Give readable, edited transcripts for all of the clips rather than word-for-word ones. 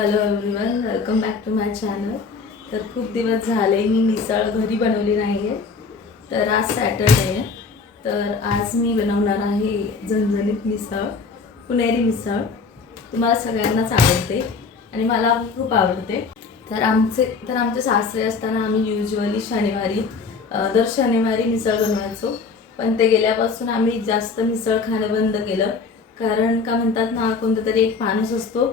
Hello everyone, welcome back to my channel. तर खूप दिवस झाले मी मिसळ घरी बनवली नाही आहे. तर आज सॅटर्डे आहे, तर आज मी बनवणार आहे झणझणीत मिसळ, पुणेरी मिसळ. तुम्हाला सगळ्यांनाच आवडते आणि मला खूप आवडते. तर आमचे सासरे असताना आम्ही युजली दर शनिवारी मिसळ बनवायचो. पण ते गेल्यापासून आम्ही जास्त मिसळ खाणं बंद केलं. कारण का म्हणतात ना, कोणता तरी एक माणूस असतो,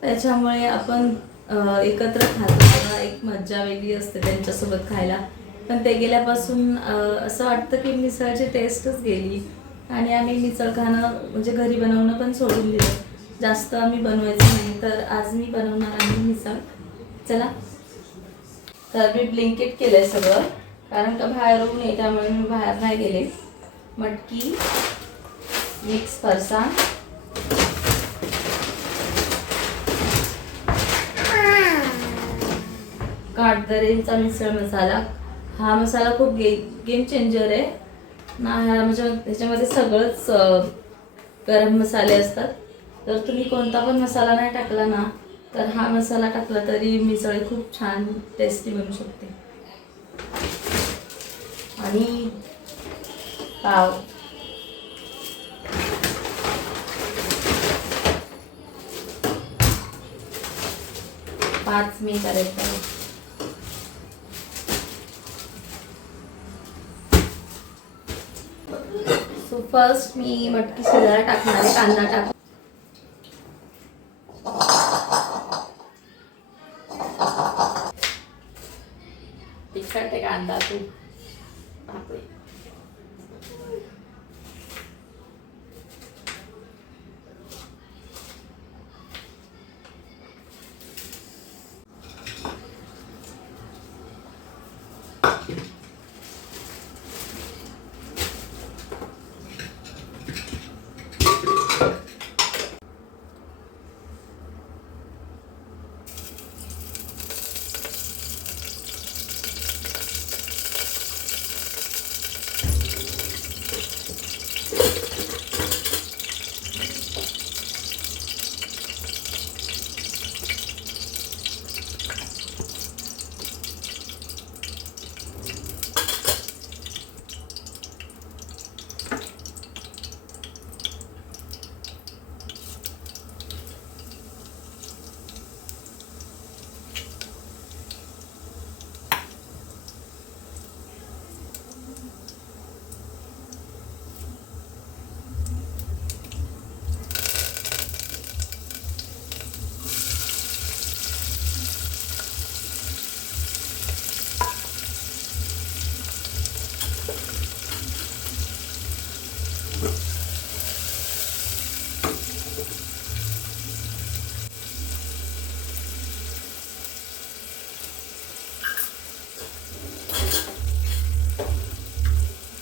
त्याच्यामुळे आपण एकत्र खातो तेव्हा एक मज्जा वेगळी असते त्यांच्यासोबत खायला. पण ते गेल्यापासून असं वाटतं की मिसळची टेस्टच गेली आणि आम्ही मिसळ खाणं म्हणजे घरी बनवणं पण सोडून दिलं. जास्त आम्ही बनवायचं नाही. तर आज मी बनवणार आहे मिसळ. चला. तर मी ब्लिंकिट केलं आहे सगळं, कारण का बाहेरून आहे त्यामुळे मी बाहेर नाही गेले. मटकी, मिक्स फरसाण, काटदरेचा मिसळ मसाला. हा मसाला खूप गेम चेंजर आहे ना. ह्याच्यामध्ये सगळंच गरम मसाले असतात. जर तुम्ही कोणता पण मसाला नाही टाकला ना, तर हा मसाला टाकला तरी मिसळ खूप छान टेस्टी बनू शकते. आणि पाव, 5 मी करायचं. सो फर्स्ट मी मटकी शिजायला टाकणार आहे. कांदा टाक, तिखट आहे कांदा, तूप, भाकरी.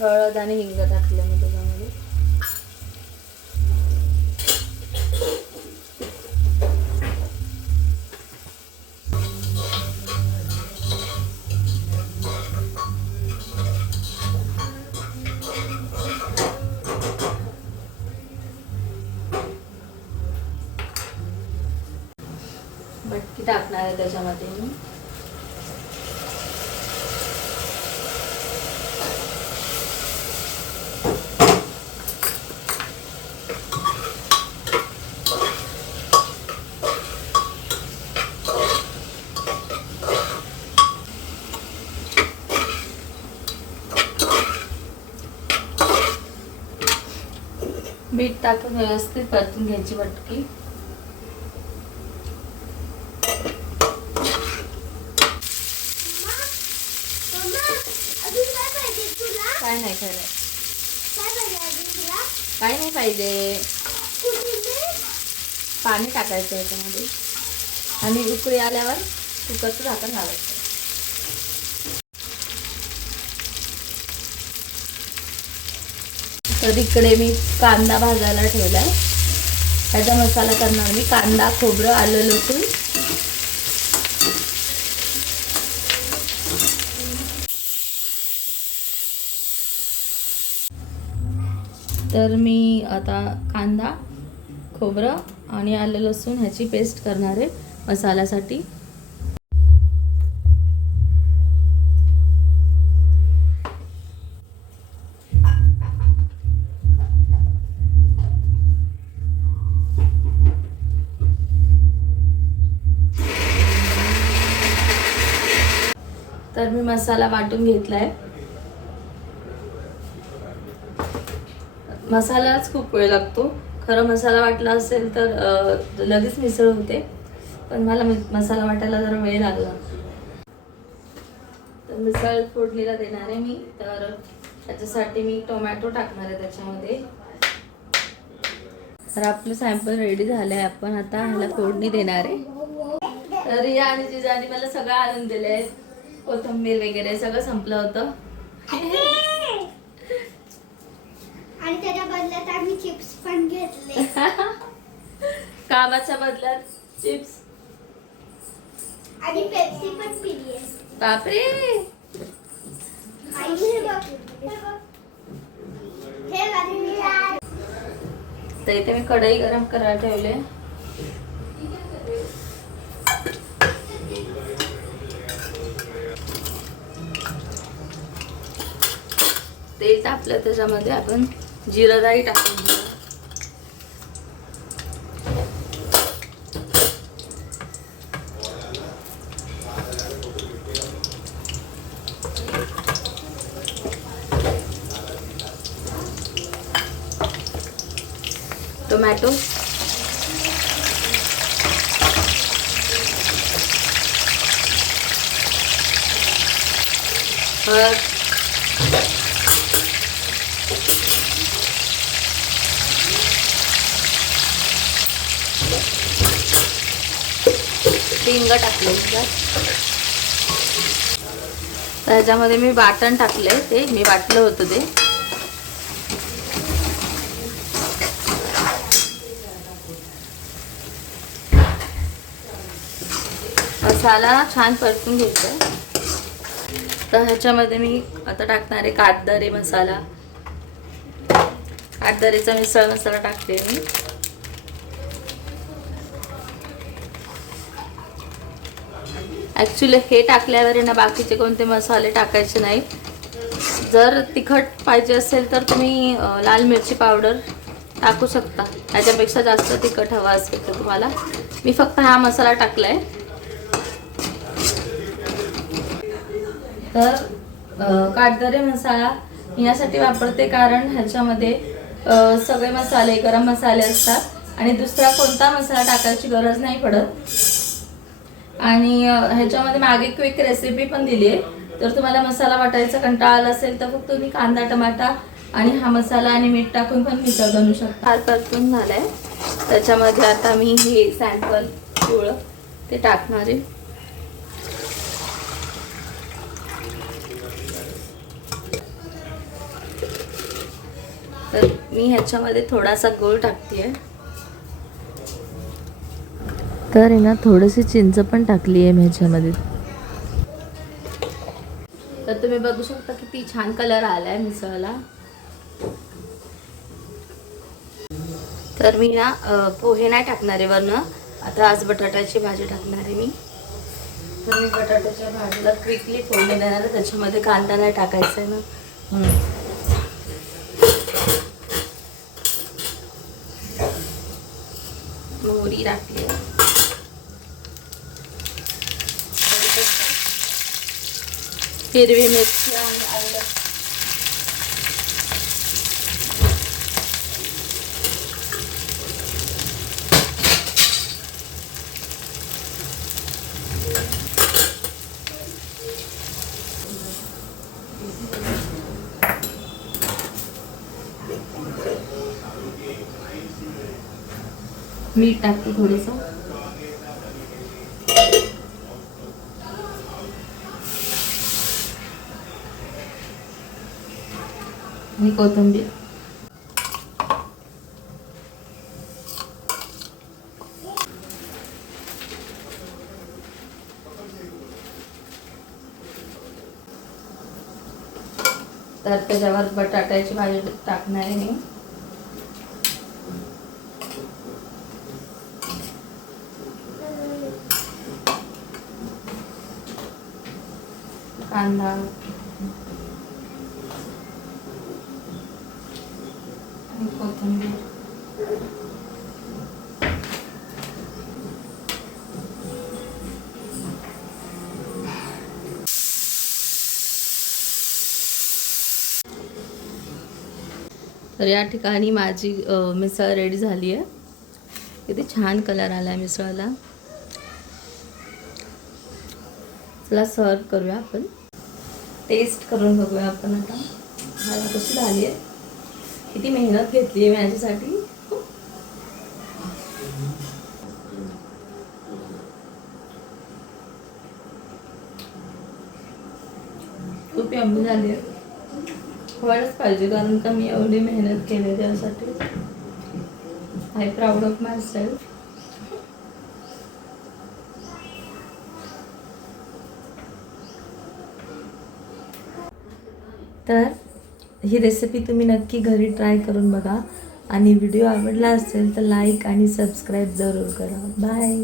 हळद आणि हिंग टाकलं मी त्याच्यामध्ये. मटकी टाकणार आहे त्याच्यामध्ये मी. मीठ टाकून व्यवस्थित परतून घ्यायची मटकी. काय नाही खायला, काय नाही पाहिजे. पाणी टाकायचं याच्यामध्ये आणि उकळी आल्यावर कुकरचं झाकण लावायचं. तर इकडे मी कांदा भाजायला ठेवलाय. त्याचा मसाला करणार मी. कांदा, खोबरं, आलं, लसूण, तर मी आता कांदा, खोबरं आणि आलं लसूण ह्याची पेस्ट करणार आहे. मसाल्यासाठी. तर मी मसाला वाटून घेतलाय. मसालाच खूप वेळ लागतो. खरं मसाला वाटला असेल तर लगेच मिसळ होते, पण मला मसाला वाटायला जरा वेळ लागला. तर मिसळ फोडणीला देणार आहे मी. तर त्याच्यासाठी मी टोमॅटो टाकणार आहे त्याच्यामध्ये. तर आपलं सॅम्पल रेडी झालं आहे. आपण आता ह्याला फोडणी देणार आहे. तर रिया आणि जिजानी मला सगळं आणून दिलंय. कोथिंबीर वगैरे सगळं संपलं होतं. आणि त्याच्या बदल्यात आम्ही चिप्स पण घेतले. कामाच्या बदल्यात चिप्स आणि पेप्सी पण पिली. बापरे. तर इथे मी कढई गरम करायला ठेवले. तेच आपलं त्याच्यामध्ये आपण जिरं राई टाकून घेऊ. टोमॅटो, हळद, हिंग टाकले. त्याच्यामध्ये मी वाटण टाकले. ते मी वाटलं होतं ते. मसाला छान परतून घ्यायचा. तर ह्याच्यामध्ये मी आता टाकणार आहे कातदरे मसाला. कातदरेचा मिसळ मसाला टाकते मी. ॲक्च्युली हे टाकल्यावर ना बाकीचे कोणते मसाले टाकायचे नाही. जर तिखट पाहिजे असेल तर तुम्ही लाल मिरची पावडर टाकू शकता. त्याच्यापेक्षा जास्त तिखट हवा असेल तर तुम्हाला. मी फक्त हा मसाला टाकलाय. तर कातदरे मसाला यासाठी वापरते कारण ह्याच्यामध्ये सगळे मसाले गरम मसाले असतात आणि दुसरा कोणता मसाला टाकायची गरज नाही पडत. आणि ह्याच्यामध्ये मागे क्विक रेसिपी पण दिली आहे. तर तुम्हाला मसाला वाटायचा कंटाळा आला असेल तर फक्त तुम्ही कांदा, टमाटा आणि हा मसाला आणि मीठ टाकून पण मिसळ बनवू शकता. फार परतून झालाय. त्याच्यामध्ये आता मी हे सॅम्पल पिवळं ते टाकणार आहे. तर मी ह्याच्यामध्ये थोडासा गूळ टाकते. तर आहे ना थोडीशी चिंच पण टाकली आहे मी ह्याच्यामध्ये. तर तुम्ही बघू शकता किती छान कलर आलाय मिसळला. तर मी ना पोहे नाही टाकणार आहे वरनं. आता आज बटाट्याची भाजी टाकणार आहे मी. तर मी बटाट्याच्या भाजीला क्विकली फोडणी देणार आहे. त्याच्यामध्ये कांदा नाही टाकायचा आहे ना. मोहरी टाकली. हिरवी मिरची आणि आलं. मीठ टाकते थोडंसं. आणि कोथिंबीर. तर त्याच्यावर बटाट्याची भाजी टाकणार आहे मी. कांदा आणि कोथिंबीर. तर या ठिकाणी माझी मिसळ रेडी झाली आहे. किती छान कलर आला आहे मिसळला. चला सर्व करूया आपण. टेस्ट करून बघूया आपण आता कशी झाली आहे. किती मेहनत घेतली आहे मी याच्यासाठी. खूप यम्मी झाली आहे. व्हायलाच पाहिजे कारण का मी एवढी मेहनत केली त्यासाठी. I proud of my self. तर ही रेसिपी तुम्ही नक्की घरी ट्राय करून बघा आणि व्हिडिओ आवडला असेल तर लाईक आणि सबस्क्राईब जरूर करा. बाय.